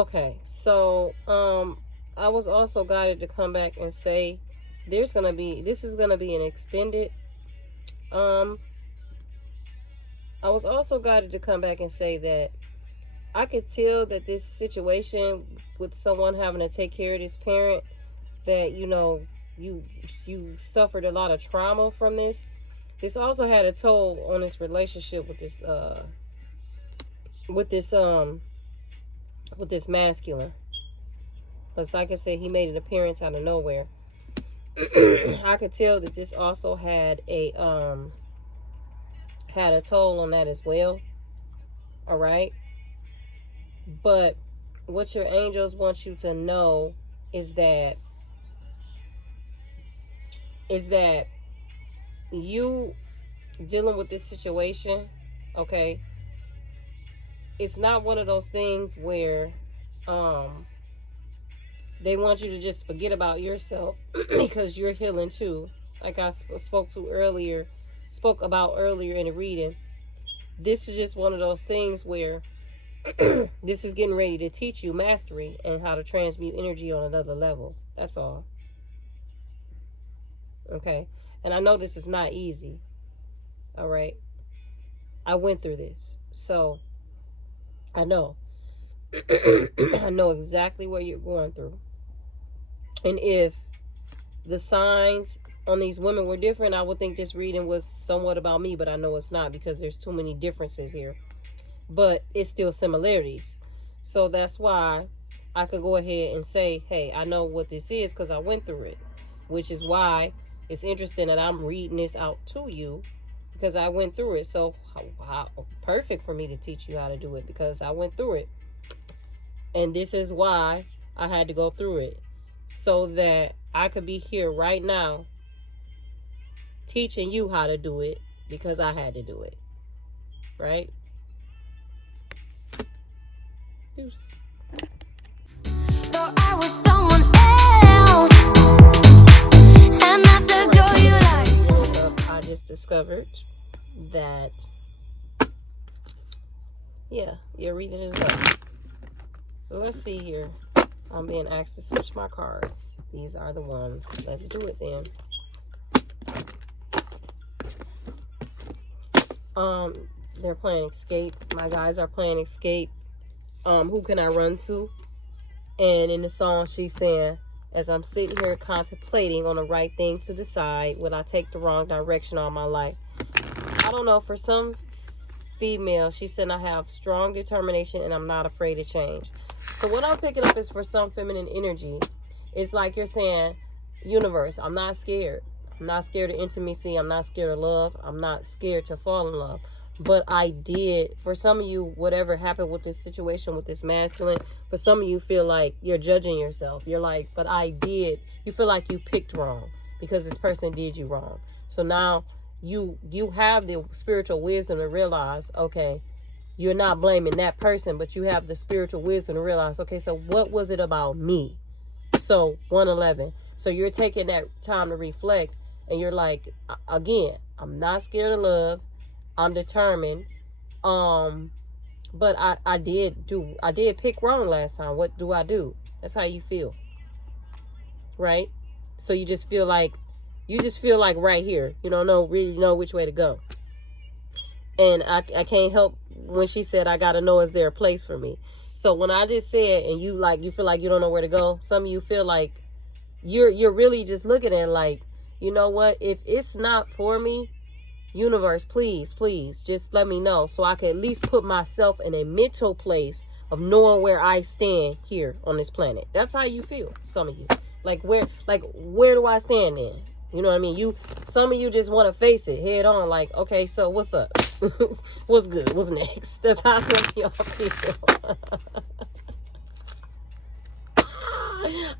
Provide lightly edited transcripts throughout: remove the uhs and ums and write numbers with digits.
Okay, so I was also guided to come back and say this is gonna be an extended um I was also guided to come back and say that I could tell that this situation with someone having to take care of this parent, that you suffered a lot of trauma from this. This also had a toll on this relationship with this with this masculine. Because like I said, he made an appearance out of nowhere. I could tell that this also had a toll on that as well. All right. But what your angels want you to know is that you dealing with this situation, okay, it's not one of those things where they want you to just forget about yourself because you're healing too. Like I spoke about earlier in the reading. This is just one of those things where this is getting ready to teach you mastery and how to transmute energy on another level. That's all. Okay. And I know this is not easy. All right. I went through this. So I know. I know exactly what you're going through. And if the signs on these women were different, I would think this reading was somewhat about me, but I know it's not because there's too many differences here. But it's still similarities. So that's why I could go ahead and say, hey, I know what this is because I went through it. Which is why it's interesting that I'm reading this out to you because I went through it. So how perfect for me to teach you how to do it because I went through it. And this is why I had to go through it. So that I could be here right now teaching you how to do it because I had to do it. Right? Deuce. Thought I was someone else, and that's the girl you liked. I just discovered that, yeah, your reading is up. So let's see here. I'm being asked to switch my cards. These are the ones. Let's do it then. They're playing Escape. My guys are playing Escape. Who can I run to? And in the song, she's saying, as I'm sitting here contemplating on the right thing to decide, will I take the wrong direction all my life? I don't know. For some female, she said, I have strong determination and I'm not afraid to change. So what I'm picking up is for some feminine energy. It's like you're saying, universe, I'm not scared. I'm not scared of intimacy. I'm not scared of love. I'm not scared to fall in love. But I did, for some of you, whatever happened with this situation with this masculine, for some of you feel like you're judging yourself. You're like, but I did. You feel like you picked wrong because this person did you wrong. So now you have the spiritual wisdom to realize, okay, you're not blaming that person, but you have the spiritual wisdom to realize, okay, so what was it about me? So 111. So you're taking that time to reflect and you're like, again, I'm not scared of love. I'm determined. But I did pick wrong last time. What do I do? That's how you feel. Right? So you just feel like right here. You don't really know which way to go. And I can't help when she said, I got to know, is there a place for me? So when I just said, and you feel like you don't know where to go, some of you feel like you're really just looking at it like, you know what? If it's not for me, universe, please, just let me know so I can at least put myself in a mental place of knowing where I stand here on this planet. That's how you feel, some of you. Like where do I stand then? You know what I mean? Some of you just want to face it head on, like, okay, so what's up? What's good? What's next? That's how some of y'all feel.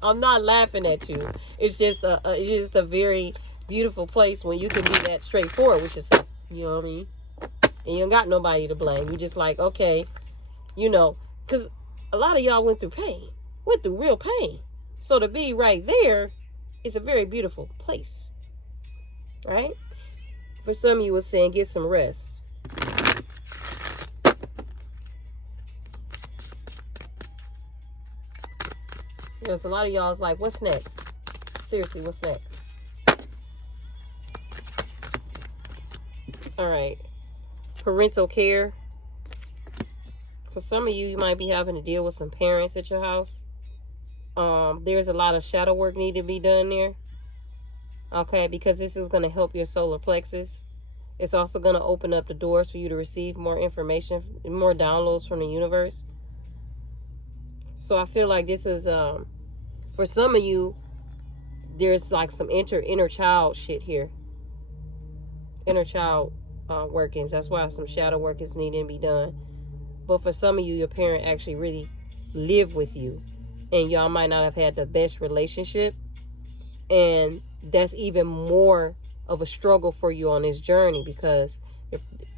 I'm not laughing at you. It's just a very beautiful place when you can be that straightforward with yourself. You know what I mean? And you ain't got nobody to blame. You just like, okay, because a lot of y'all went through real pain. So to be right there is a very beautiful place, right? For some of you was saying, get some rest. There's a lot of y'all's like, what's next? Seriously, what's next? All right. Parental care. For some of you, you might be having to deal with some parents at your house. There's a lot of shadow work need to be done there. Okay, because this is going to help your solar plexus. It's also going to open up the doors for you to receive more information, more downloads from the universe. So I feel like this is, for some of you, there's like some inner child shit here. Inner child workings. That's why some shadow work is needing to be done. But for some of you, your parent actually really lived with you. And y'all might not have had the best relationship. And that's even more of a struggle for you on this journey, because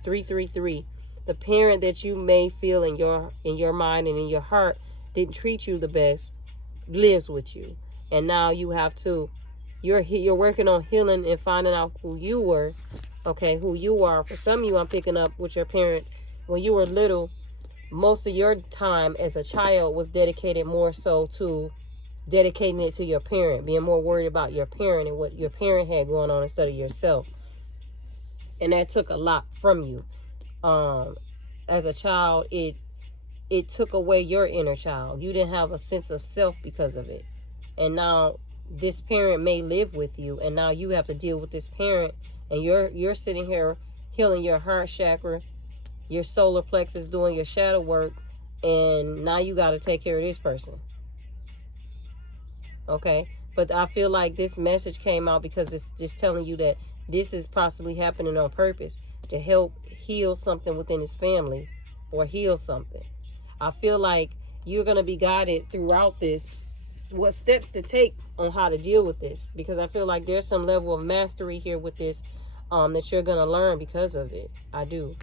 333, the parent that you may feel in your mind and in your heart didn't treat you the best, lives with you. And now you have to, you're working on healing and finding out who you were, okay, who you are. For some of you, I'm picking up with your parent when you were little. Most of your time as a child was dedicated more so to dedicating it to your parent, being more worried about your parent and what your parent had going on instead of yourself. And that took a lot from you. As a child, it took away your inner child. You didn't have a sense of self because of it. And now this parent may live with you, and now you have to deal with this parent, and you're sitting here healing your heart chakra, your solar plexus, doing your shadow work, and now you got to take care of this person. Okay, but I feel like this message came out because it's just telling you that this is possibly happening on purpose to help heal something within his family, or heal something. I feel like you're going to be guided throughout this, what steps to take on how to deal with this, because I feel like there's some level of mastery here with this that you're going to learn because of it. I do.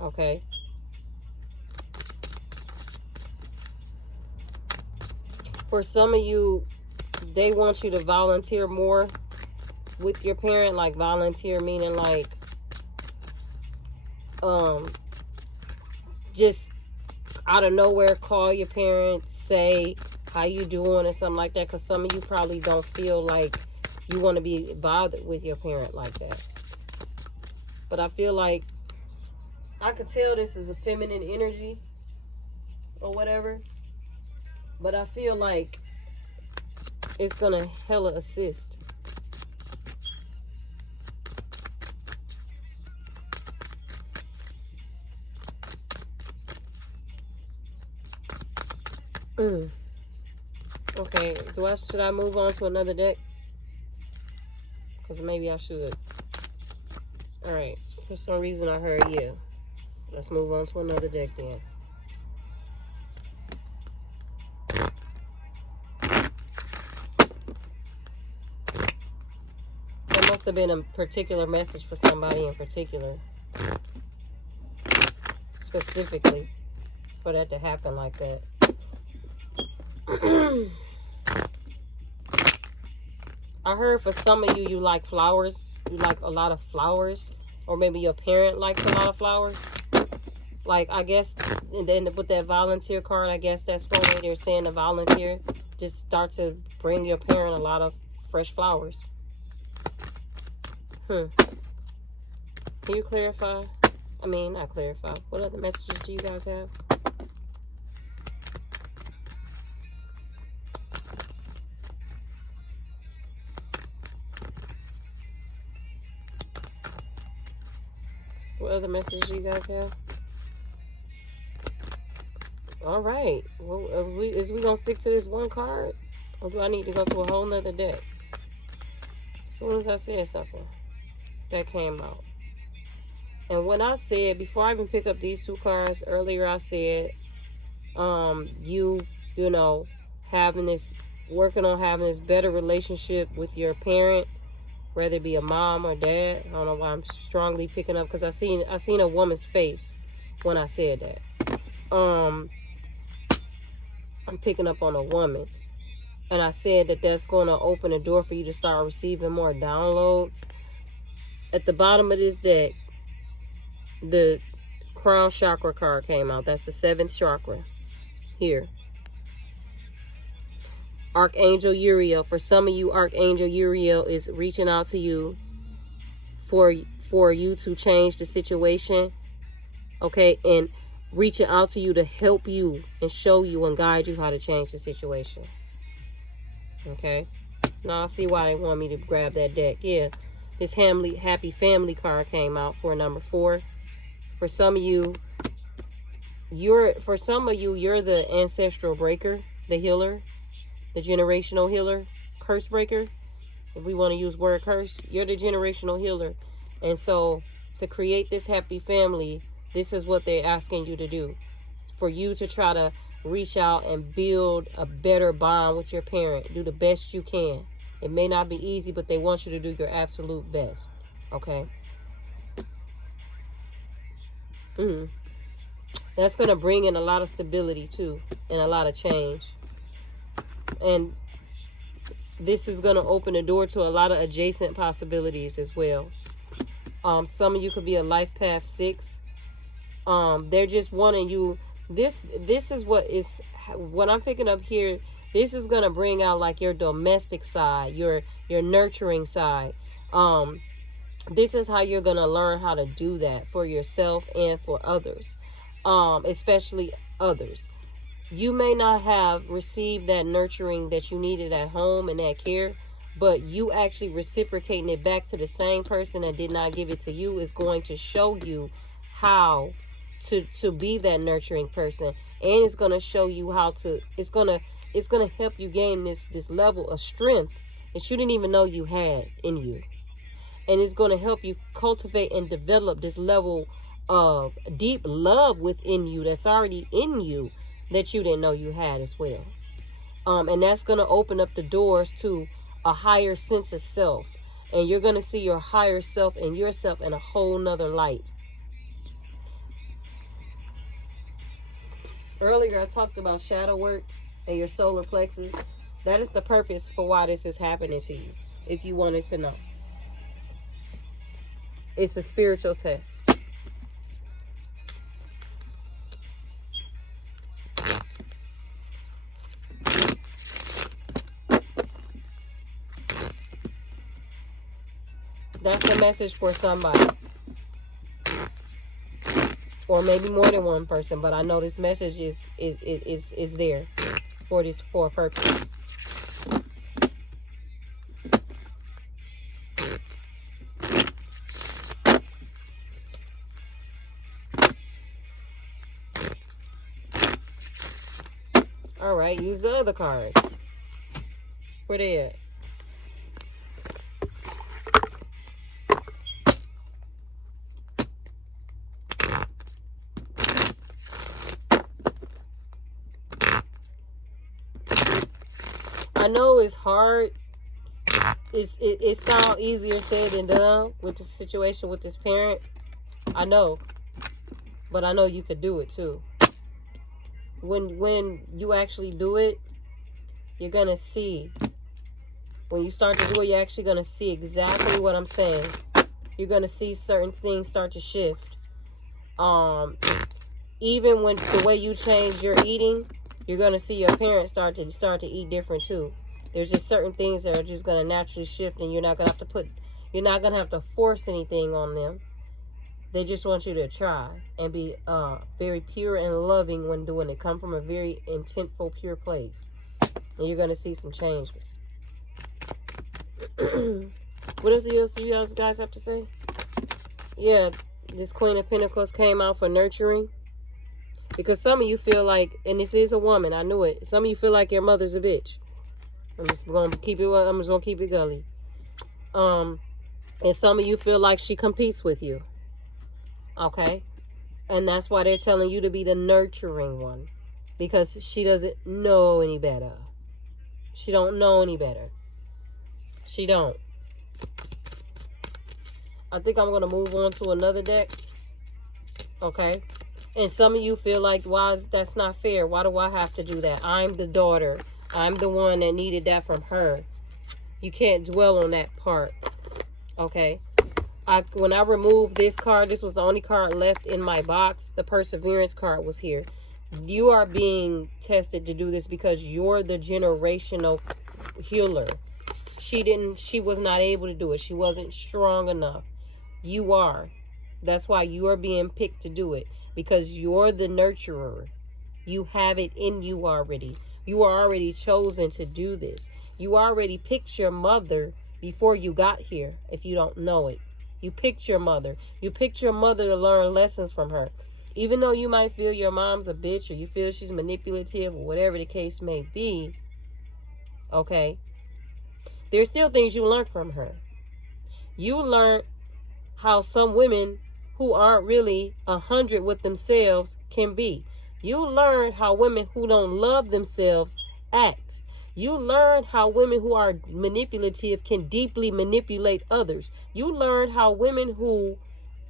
Okay. For some of you, they want you to volunteer more with your parent. Like volunteer meaning like just out of nowhere call your parents, say how you doing or something like that, because some of you probably don't feel like you want to be bothered with your parent like that. But I feel like I could tell this is a feminine energy or whatever. But I feel like it's going to hella assist. Okay, should I move on to another deck? Because maybe I should. Alright, for some reason I heard yeah. Let's move on to another deck then. Must have been a particular message for somebody in particular, specifically for that to happen like that. I heard for some of you, you like flowers. You like a lot of flowers, or maybe your parent likes a lot of flowers. Like, I guess, and then with that volunteer card, I guess that's one way they're saying to volunteer. Just start to bring your parent a lot of fresh flowers. Can you clarify? I mean, not clarify. What other messages do you guys have? What other messages do you guys have? All right. Well, is we gonna stick to this one card, or do I need to go to a whole nother deck? As soon as I said something, that came out. And when I said, before I even pick up these two cards, earlier I said, you know, working on having this better relationship with your parent, whether it be a mom or dad. I don't know why I'm strongly picking up, because I seen a woman's face when I said that. I'm picking up on a woman. And I said that that's going to open the door for you to start receiving more downloads. At the bottom of this deck, the crown chakra card came out. That's the 7th chakra here. Archangel Uriel. For some of you, Archangel Uriel is reaching out to you for you to change the situation, okay, and reaching out to you to help you and show you and guide you how to change the situation, okay. Now I see why they want me to grab that deck. Yeah, this happy family card came out for number 4. For some of you, you're the ancestral breaker, the healer, the generational healer, curse breaker. If we want to use word curse, you're the generational healer. And so to create this happy family, this is what they're asking you to do. For you to try to reach out and build a better bond with your parent. Do the best you can. It may not be easy, but they want you to do your absolute best. Okay? That's going to bring in a lot of stability too, and a lot of change. And this is going to open the door to a lot of adjacent possibilities as well. Some of you could be a life path 6. They're just wanting you. This is what I'm picking up here. This is going to bring out like your domestic side, your nurturing side. This is how you're going to learn how to do that for yourself and for others, especially others. You may not have received that nurturing that you needed at home and that care, but you actually reciprocating it back to the same person that did not give it to you is going to show you how to be that nurturing person. And it's going to show you how to, it's going to help you gain this level of strength that you didn't even know you had in you. And it's going to help you cultivate and develop this level of deep love within you that's already in you that you didn't know you had as well. And that's going to open up the doors to a higher sense of self. And you're going to see your higher self and yourself in a whole nother light. Earlier, I talked about shadow work and your solar plexus. That is the purpose for why this is happening to you, if you wanted to know. It's a spiritual test. That's a message for somebody. Or maybe more than one person, but I know this message is there for a purpose. All right, use the other cards. Where they at? I know it's hard. It sounds easier said than done with the situation with this parent. I know. But I know you could do it too. When you actually do it, you're going to see. When you start to do it, you're actually going to see exactly what I'm saying. You're going to see certain things start to shift. Even when the way you change your eating, you're going to see your parents start to eat different too. There's just certain things that are just going to naturally shift, and you're not going to have to force anything on them. They just want you to try and be very pure and loving when doing it. Come from a very intentful, pure place. And you're going to see some changes. What else do you guys have to say? Yeah, this Queen of Pentacles came out for nurturing. Because some of you feel like, and this is a woman, I knew it. Some of you feel like your mother's a bitch. I'm just gonna keep it gully. And some of you feel like she competes with you. Okay? And that's why they're telling you to be the nurturing one. Because she doesn't know any better. She don't know any better. She don't. I think I'm gonna move on to another deck. Okay? And some of you feel like, that's not fair. Why do I have to do that? I'm the daughter. I'm the one that needed that from her. You can't dwell on that part. Okay? When I removed this card, this was the only card left in my box. The Perseverance card was here. You are being tested to do this because you're the generational healer. She was not able to do it. She wasn't strong enough. You are. That's why you are being picked to do it, because you're the nurturer. You have it in you already. You are already chosen to do this. You already picked your mother before you got here, if you don't know it. You picked your mother. You picked your mother to learn lessons from her. Even though you might feel your mom's a bitch, or you feel she's manipulative, or whatever the case may be, okay, there's still things you learned from her. You learned how some women who aren't really 100 with themselves can be. You learn how women who don't love themselves act. You learn how women who are manipulative can deeply manipulate others. You learn how women who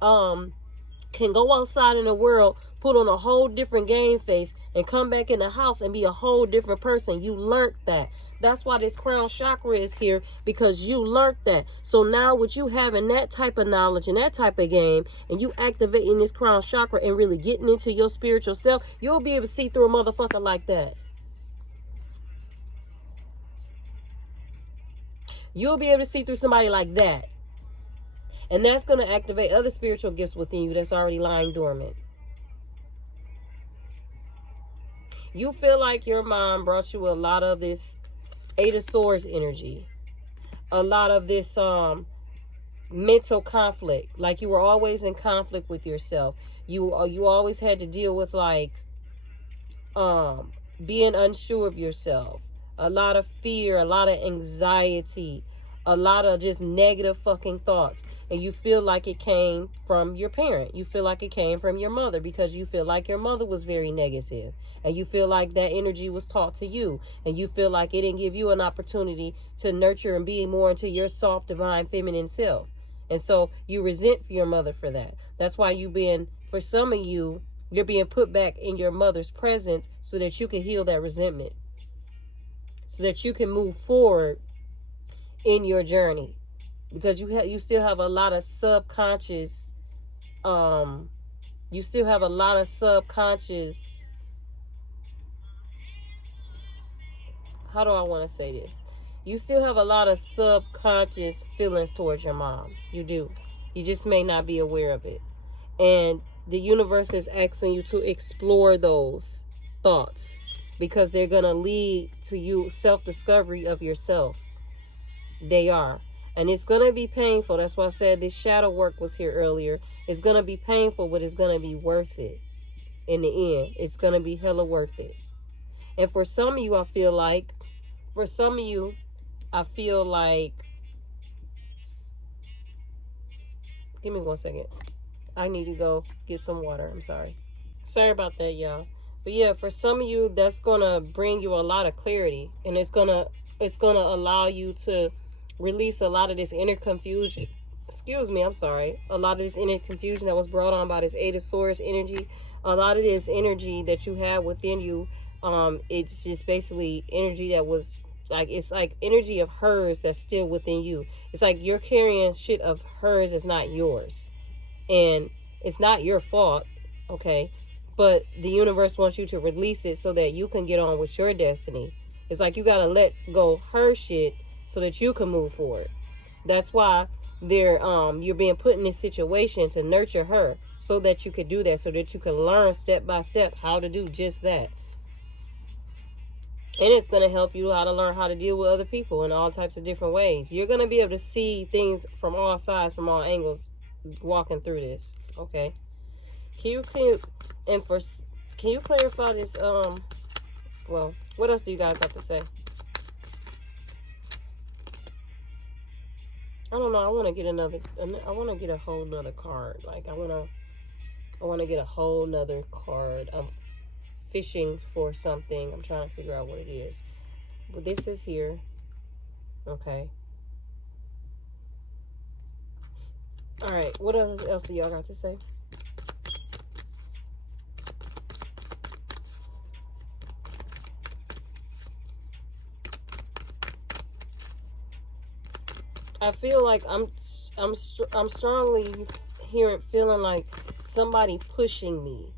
can go outside in the world, put on a whole different game face, and come back in the house and be a whole different person. You learned that. That's why this crown chakra is here, because you learned that. So now with you having that type of knowledge and that type of game, and you activating this crown chakra and really getting into your spiritual self, you'll be able to see through a motherfucker like that. You'll be able to see through somebody like that. And that's going to activate other spiritual gifts within you that's already lying dormant. You feel like your mom brought you a lot of this Eight of Swords energy. A lot of this mental conflict. Like you were always in conflict with yourself. You always had to deal with like being unsure of yourself. A lot of fear, a lot of anxiety, a lot of just negative fucking thoughts. And you feel like it came from your parent. You feel like it came from your mother, because you feel like your mother was very negative. And you feel like that energy was taught to you. And you feel like it didn't give you an opportunity to nurture and be more into your soft, divine, feminine self. And so you resent your mother for that. That's why for some of you, you're being put back in your mother's presence so that you can heal that resentment. So that you can move forward in your journey, because you still have a lot of subconscious how do I want to say this? You still have a lot of subconscious feelings towards your mom. You do. You just may not be aware of it. And the universe is asking you to explore those thoughts, because they're going to lead to you self-discovery of yourself. They are. And it's going to be painful. That's why I said this shadow work was here earlier. It's going to be painful, but it's going to be worth it. In the end, it's going to be hella worth it. And for some of you, I feel like, give me 1 second. I need to go get some water. I'm sorry. Sorry about that, y'all. But yeah, for some of you, that's going to bring you a lot of clarity. And it's going to allow you to release a lot of this inner confusion. A lot of this inner confusion that was brought on by this Eight of Swords energy. A lot of this energy that you have within you, it's just basically energy that was like, it's like energy of hers that's still within you. It's like you're carrying shit of hers that's not yours. And it's not your fault, okay? But the universe wants you to release it so that you can get on with your destiny. It's like you got to let go her shit so that you can move forward. That's why you're being put in this situation to nurture her, so that you could do that, so that you can learn step by step how to do just that. And it's going to help you how to learn how to deal with other people in all types of different ways. You're going to be able to see things from all sides, from all angles, walking through this. Okay. Can you clarify this? Well, what else do you guys have to say? I don't know. I want to get a whole nother card. Like I want to get a whole nother card. I'm fishing for something. I'm trying to figure out what it is. But this is here. Okay. All right. What else do y'all got to say? I feel like I'm strongly feeling like somebody pushing me.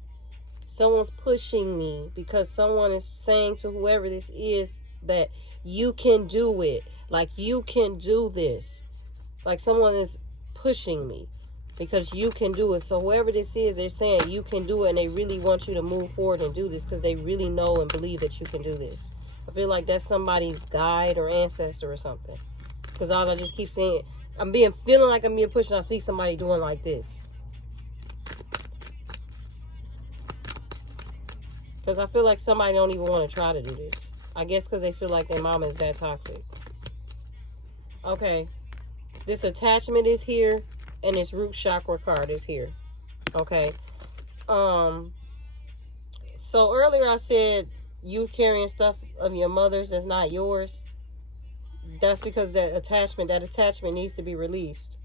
Someone's pushing me because someone is saying to whoever this is that you can do it. Like, you can do this. Like, someone is pushing me because you can do it. So whoever this is, they're saying you can do it, and they really want you to move forward and do this because they really know and believe that you can do this. I feel like that's somebody's guide or ancestor or something. Because all I just keep saying, feeling like I'm being pushed, and I see somebody doing like this. Because I feel like somebody don't even want to try to do this. I guess because they feel like their mama is that toxic. Okay. This attachment is here. And this root chakra card is here. Okay. So earlier I said you carrying stuff of your mother's that's not yours. That's because that attachment needs to be released.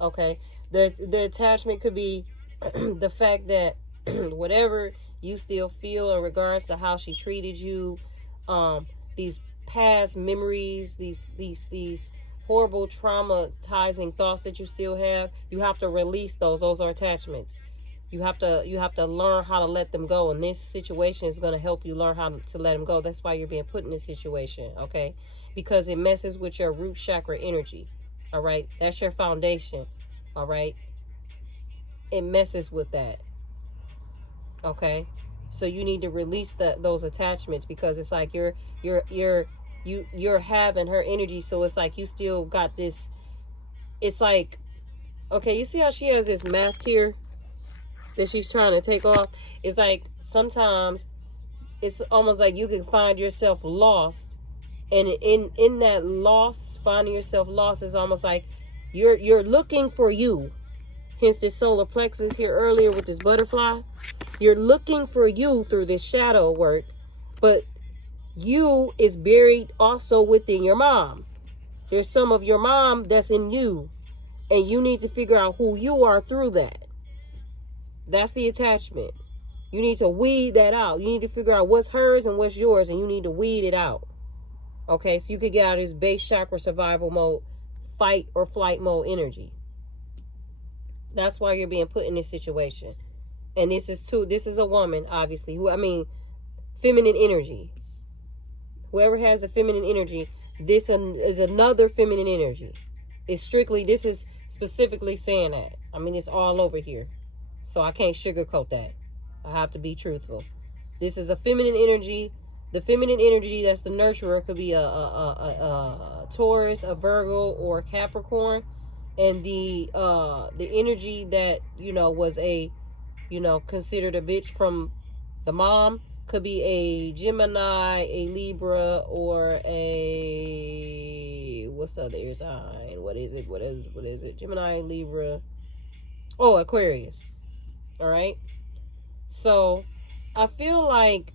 Okay. The attachment could be the fact that whatever you still feel in regards to how she treated you, these past memories, these horrible traumatizing thoughts that you still have, you have to release those. Those are attachments. You have to learn how to let them go, and this situation is going to help you learn how to let them go. That's why you're being put in this situation, okay? Because it messes with your root chakra energy. All right, that's your foundation. All right, it messes with that. Okay, so you need to release those attachments, because it's like you're having her energy, so it's like you still got this. It's like, okay, you see how she has this mask here that she's trying to take off? It's like sometimes it's almost like you can find yourself lost, and in that loss, finding yourself lost, is almost like you're looking for you. Hence this solar plexus here earlier with this butterfly. You're looking for you through this shadow work, but you is buried also within your mom. There's some of your mom that's in you, and you need to figure out who you are through that. That's the attachment. You need to weed that out. You need to figure out what's hers and what's yours, and you need to weed it out. Okay, so you could get out of this base chakra survival mode, fight or flight mode energy. That's why you're being put in this situation. And this is a woman, obviously, feminine energy. Whoever has the feminine energy, this is another feminine energy. This is specifically saying that. It's all over here. So I can't sugarcoat that. I have to be truthful. This is a feminine energy. The feminine energy that's the nurturer could be a Taurus, a Virgo, or a Capricorn. And the energy that, was considered a bitch from the mom could be a Gemini, a Libra, or a, what's the other air sign? What is it? Gemini, Libra. Oh, Aquarius. All right. So I feel like,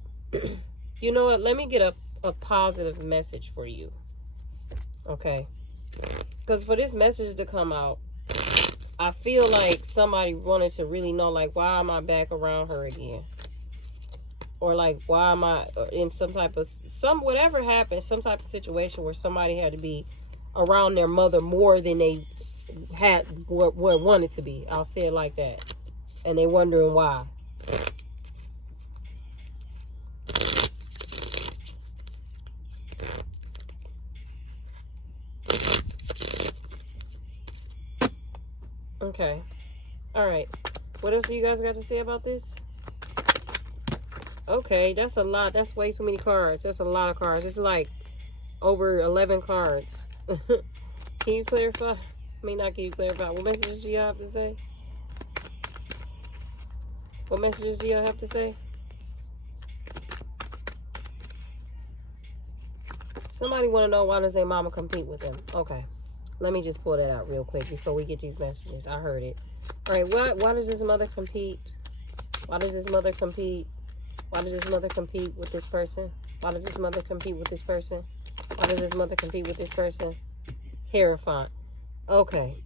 you know what? Let me get a positive message for you. Okay. Because for this message to come out, I feel like somebody wanted to really know, like, why am I back around her again? Or like, why am I in whatever happened, some type of situation where somebody had to be around their mother more than they wanted to be. I'll say it like that. And they wondering why. Okay. All right. What else do you guys got to say about this? Okay, that's a lot. That's way too many cards. That's a lot of cards. It's like over 11 cards. Can you clarify? Not can you clarify? What messages do you have to say? What messages do you have to say? Somebody want to know, why does their mama compete with them? Okay. Let me just pull that out real quick before we get these messages. I heard it. All right. Why does this mother compete? Why does this mother compete? Why does this mother compete with this person? Why does this mother compete with this person? Why does this mother compete with this person? Hierophant. Okay.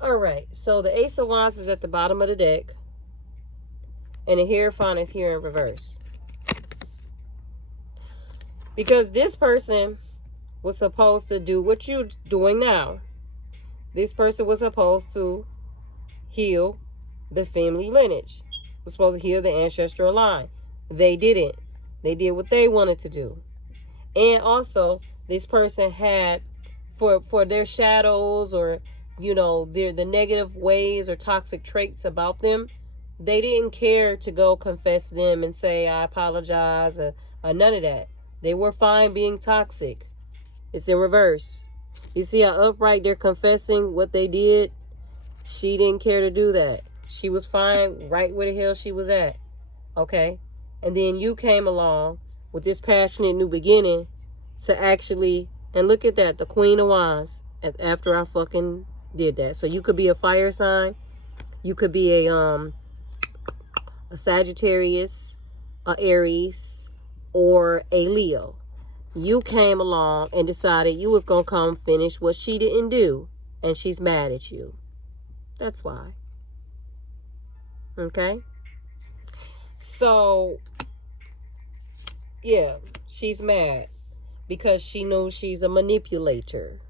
All right. So the Ace of Wands is at the bottom of the deck. And the Hierophant is here in reverse. Because this person was supposed to do what you're doing now. This person was supposed to heal the family lineage. was supposed to heal the ancestral line. They didn't. They did what they wanted to do. And also, this person had, for their shadows or, the negative ways or toxic traits about them, they didn't care to go confess them and say, I apologize, or none of that. They were fine being toxic. It's in reverse. You see how upright they're confessing what they did? She didn't care to do that. She was fine right where the hell she was at. Okay? And then you came along with this passionate new beginning to actually, and look at that, the Queen of Wands, after I fucking did that. So you could be a fire sign. You could be a Sagittarius, a Aries, or a Leo. You came along and decided you was going to come finish what she didn't do. And she's mad at you. That's why. Okay? So, yeah, she's mad because she knows she's a manipulator.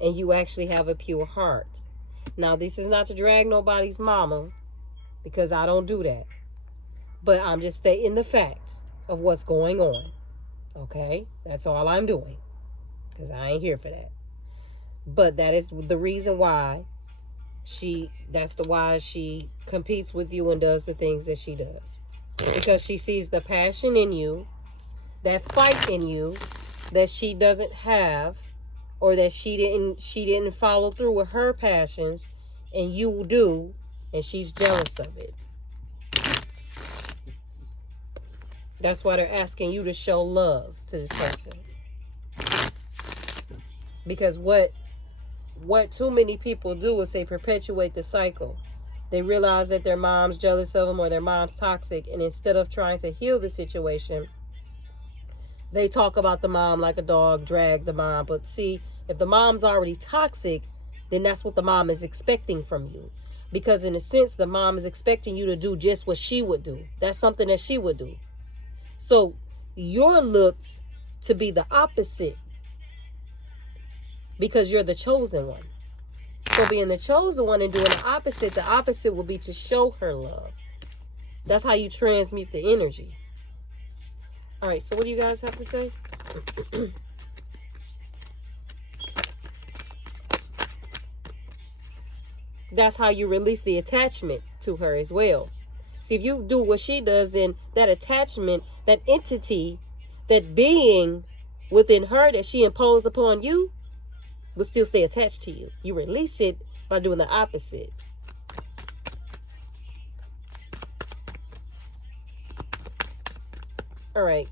And you actually have a pure heart. Now, this is not to drag nobody's mama, because I don't do that. But I'm just stating the fact of what's going on. Okay? That's all I'm doing. Because I ain't here for that. But that is the reason why why she competes with you and does the things that she does. Because she sees the passion in you, that fight in you, that she doesn't have, or that she didn't follow through with her passions, and you do, and she's jealous of it. That's why they're asking you to show love to this person. Because what too many people do is they perpetuate the cycle. They realize that their mom's jealous of them or their mom's toxic, and instead of trying to heal the situation, they talk about the mom like a dog, drag the mom. But see, if the mom's already toxic, then that's what the mom is expecting from you. Because in a sense, the mom is expecting you to do just what she would do. That's something that she would do. So you're looked to be the opposite because you're the chosen one. So being the chosen one and doing the opposite will be to show her love. That's how you transmute the energy. All right, so what do you guys have to say? That's how you release the attachment to her as well. See, if you do what she does, then that attachment, that entity, that being within her that she imposed upon you will still stay attached to you. You release it by doing the opposite. All right.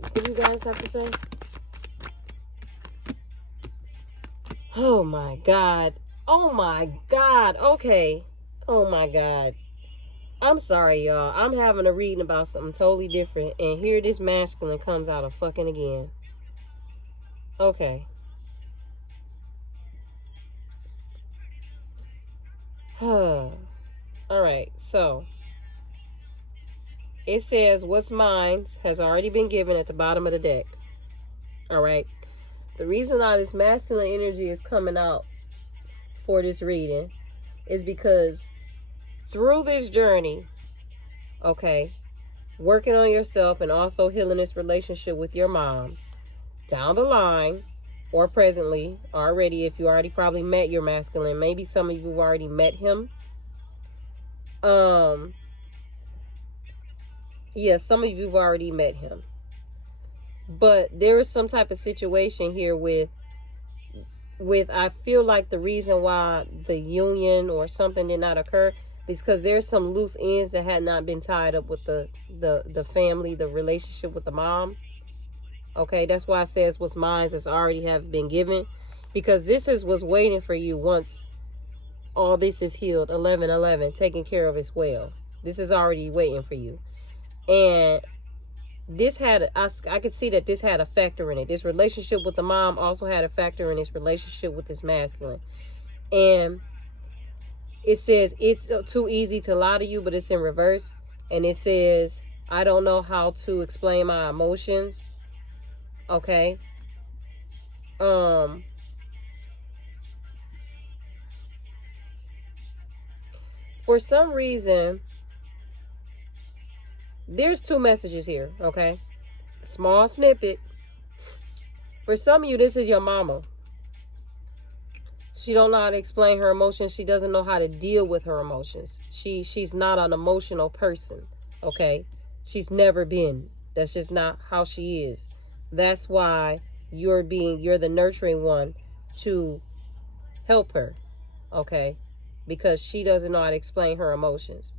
What do you guys have to say? Oh my God. Oh my God. Okay. Oh my God. I'm sorry, y'all. I'm having a reading about something totally different, and here this masculine comes out of fucking again. Okay. Alright, so it says what's mine has already been given at the bottom of the deck. Alright. The reason why this masculine energy is coming out for this reading is because through this journey, okay, working on yourself and also healing this relationship with your mom, down the line or presently already, if you already probably met your masculine, maybe some of you have already met him. Yeah, some of you have already met him. But there is some type of situation here with I feel like the reason why the union or something did not occur is because there's some loose ends that had not been tied up with the family, the relationship with the mom. Okay, that's why it says what's mine has already have been given, because this is what's waiting for you once all this is healed. 11:11, taken care of as well. This is already waiting for you. And this had, I could see that this had a factor in it. This relationship with the mom also had a factor in this relationship with this masculine. And it says it's too easy to lie to you, but it's in reverse. And it says, I don't know how to explain my emotions. Okay. For some reason, there's two messages here, okay? Small snippet. For some of you, this is your mama. She don't know how to explain her emotions. She doesn't know how to deal with her emotions. She's not an emotional person, okay? She's never been. That's just not how she is. That's why you're the nurturing one to help her, okay? Because she doesn't know how to explain her emotions.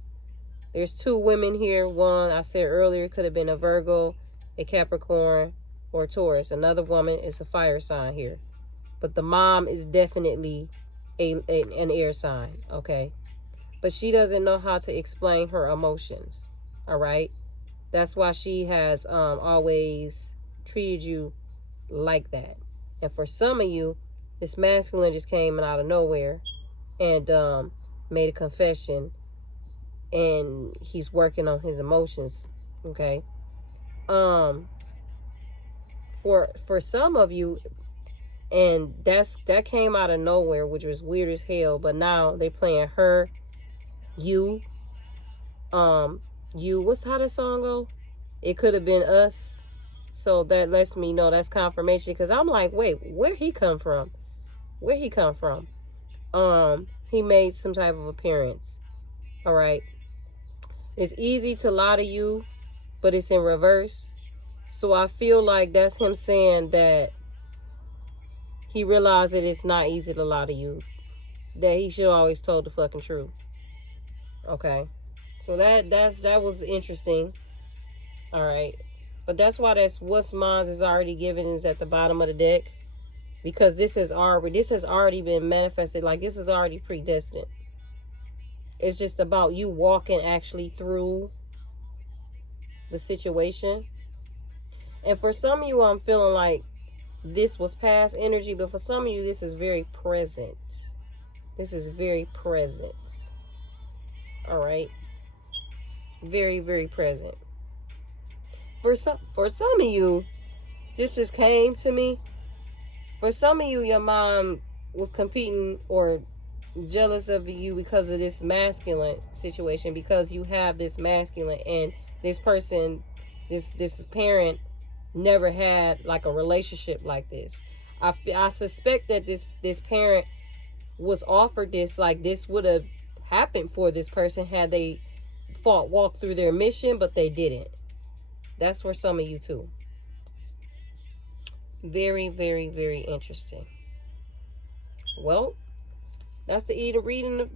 There's two women here. One, I said earlier, could have been a Virgo, a Capricorn, or a Taurus. Another woman is a fire sign here. But the mom is definitely an air sign, okay? But she doesn't know how to explain her emotions, all right? That's why she has always treated you like that. And for some of you, this masculine just came out of nowhere and made a confession, and he's working on his emotions, okay? For some of you, and that came out of nowhere, which was weird as hell. But now they playing her, you, what's how that song go? It could have been us. So that lets me know that's confirmation, because I'm like, wait, where he come from? Where he come from? He made some type of appearance. All right. It's easy to lie to you, but it's in reverse. So I feel like that's him saying that he realized that it's not easy to lie to you. That he should always told the fucking truth. Okay. So that was interesting. All right. But that's why that's what's mine is already given is at the bottom of the deck. Because this has already been manifested. Like, this is already predestined. It's just about you walking actually through the situation. And for some of you, I'm feeling like this was past energy, but for some of you, this is very present. This is very present. All right. Very, very present. For some of you, this just came to me. For some of you, your mom was competing or jealous of you because of this masculine situation, because you have this masculine, and this person, this parent never had like a relationship like this. I suspect that this parent was offered this, like this would have happened for this person had they walked through their mission, but they didn't. That's for some of you too. Very, very, very interesting. Well, that's the E to reading.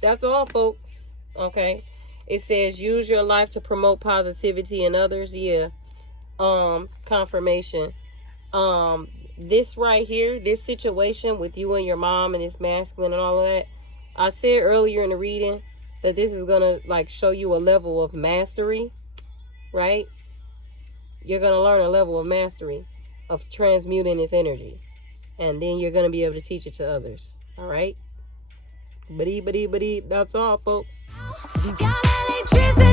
That's all, folks. Okay. It says use your life to promote positivity in others. Yeah. Confirmation. This right here, this situation with you and your mom and this masculine and all of that, I said earlier in the reading that this is gonna like show you a level of mastery, right? You're gonna learn a level of mastery of transmuting this energy, and then you're gonna be able to teach it to others. All right. That's all, folks. Got electricity.